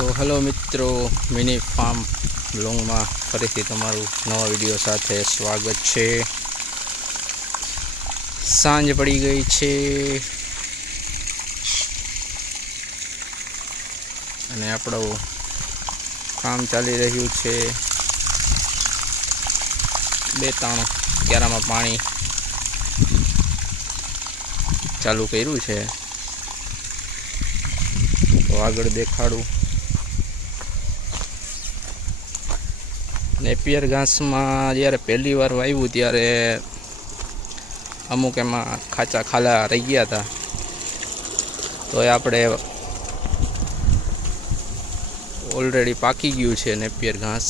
તો હેલો મિત્રો, mini farm બ્લોગમાં ફરીથી તમારું નવા વિડીયો સાથે સ્વાગત છે। સાંજ પડી ગઈ છે અને આપણું કામ ચાલી રહ્યું છે। 2-3 ક્યારામાં પાણી ચાલુ કર્યું છે, તો આગળ દેખાડું। નેપિયર ઘાસમાં જ્યારે પહેલી વાર વાવ્યું ત્યારે અમુક એમાં ખાલા રહી ગયા હતા, તો એ આપણે ઓલરેડી પાકી ગયું છે નેપિયર ઘાસ,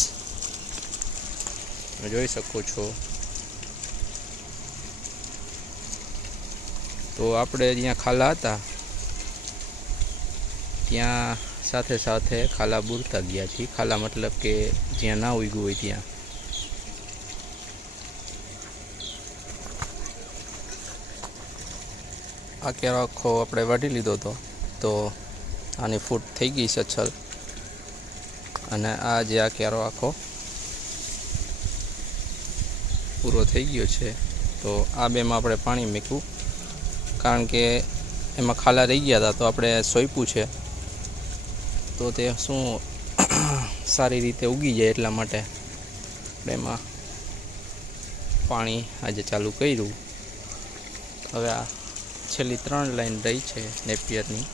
તમે જોઈ શકો છો। તો આપણે જ્યાં ખાલા હતા ત્યાં સાથે સાથે ખાલા બૂરતા ગયા છીએ। ખાલા મતલબ કે જ્યાં ના ઉગ્યું હોય ત્યાં। આ કેરો આખો આપણે વાઢી લીધો હતો, તો આની ફૂટ થઈ ગઈ છે છલ, અને આ જે આ કેરો આખો પૂરો થઈ ગયો છે। તો આ બેમાં આપણે પાણી મૂક્યું, કારણ કે એમાં ખાલા રહી ગયા હતા, તો આપણે સોંપ્યું છે તો તે શું સારી રીતે ઉગી જાય એટલા માટે આપણે એમાં પાણી આજે ચાલુ કર્યું। હવે આ છેલ્લી 3 લાઈન રહી છે નેપિયરની,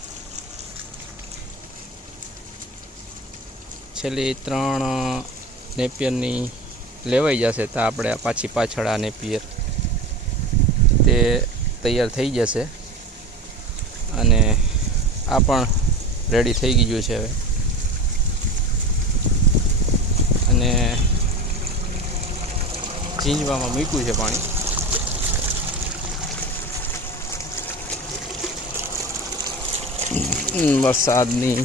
છેલ્લી 3 નેપિયરની લેવાઈ જશે તો આપણે પાછળ આ નેપિયર તે તૈયાર થઈ જશે, અને આ પણ રેડી થઈ ગયું છે હવે। અને ઝીંજવામાં મૂક્યું છે પાણી, વરસાદની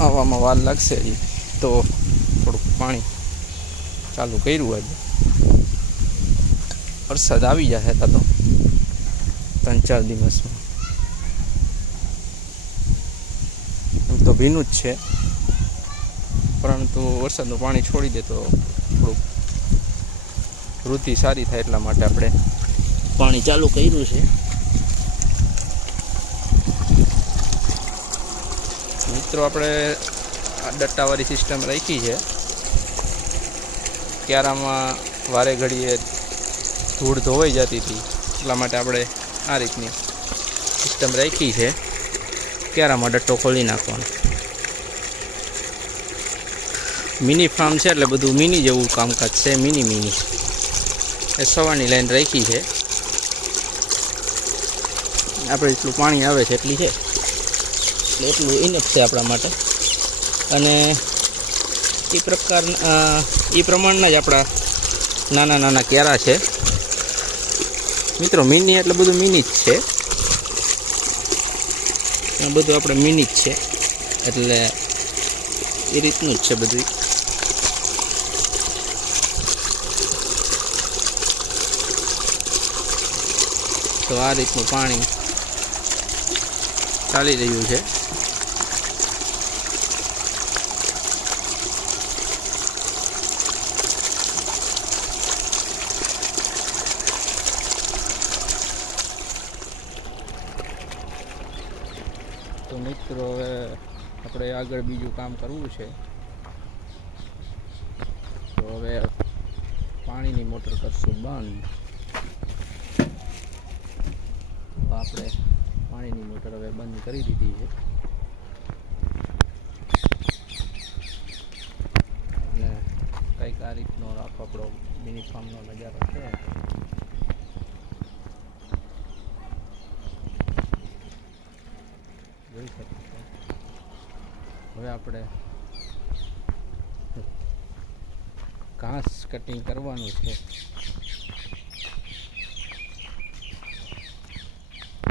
આવવામાં વાર લાગશે હજી, તો થોડુંક પાણી ચાલુ કર્યું આજે। વરસાદ આવી જશે તો 3-4 દિવસમાં। એમ તો ભીનું જ છે, પરંતુ વરસાદનું પાણી છોડી દે તો થોડુંક વૃદ્ધિ સારી થાય એટલા માટે આપણે પાણી ચાલુ કર્યું છે। મિત્રો, આપણે આ ડટ્ટાવાળી સિસ્ટમ રાખી છે। ક્યારામાં વારે ઘડીએ ધૂળ ધોવાઈ જતી હતી, એટલા માટે આપણે આ રીતની સિસ્ટમ રાખી છે। ક્યારામાં ડટ્ટો ખોલી નાખવાનો। મિની ફાર્મ છે એટલે બધું મિની જેવું કામકાજ છે, મિની એ સવારની લાઈન રાખી છે। આપણે જેટલું પાણી આવે છે એટલી છે, એટલું ઇનફ છે આપણા માટે, અને એ પ્રમાણના જ આપણા નાના કેરા છે મિત્રો। મિની એટલે બધું મિની જ છે, બધું આપણે મિની જ છે, એટલે એ રીતનું જ છે બધું। તો આ રીતનું પાણી ચાલી રહ્યું છે। તો મિત્રો, હવે આપણે આગળ બીજું કામ કરવું છે, તો હવે પાણીની મોટર કરશું બંધ। તો આપણે પાણીની મોટર હવે બંધ કરી દીધી છે, અને કંઈક આ રીતનો આખો આપણો મિની ફાર્મનો નજારો છે। જોઈ શકો છો। હવે આપણે ઘાસ કટિંગ કરવાનું છે,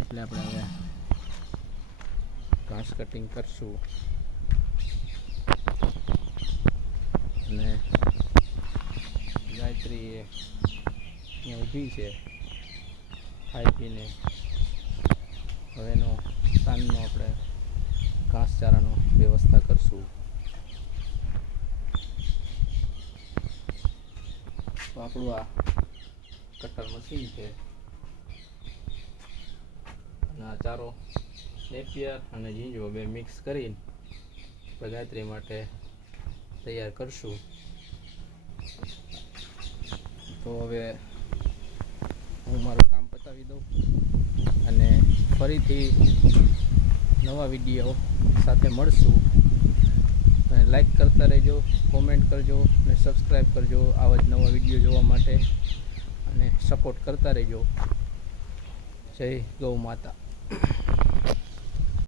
એટલે આપણે હવે ઘાસ કટિંગ કરશું। અને ગાયત્રી અહીંયા ઊભી છે ખાઈ પીને। હવે એનો સાંજનો આપણે ઘાસચારાનો વ્યવસ્થા કરશું. તો આપણું આ કટર મશીન છે અને આ ચારો નેપિયર અને ઝીંજો બે મિક્સ કરીને ગાયત્રી માટે તૈયાર કરશું. તો હવે હું મારું કામ પતાવી દઉં અને ફરીથી નવા વિડીયો સાથે મળશું. અને લાઈક કરતા રહેજો, કોમેન્ટ કરજો અને સબસ્ક્રાઈબ કરજો આવા જ નવા વિડીયો જોવા માટે અને સપોર્ટ કરતા રહેજો. જય ગૌ માતા.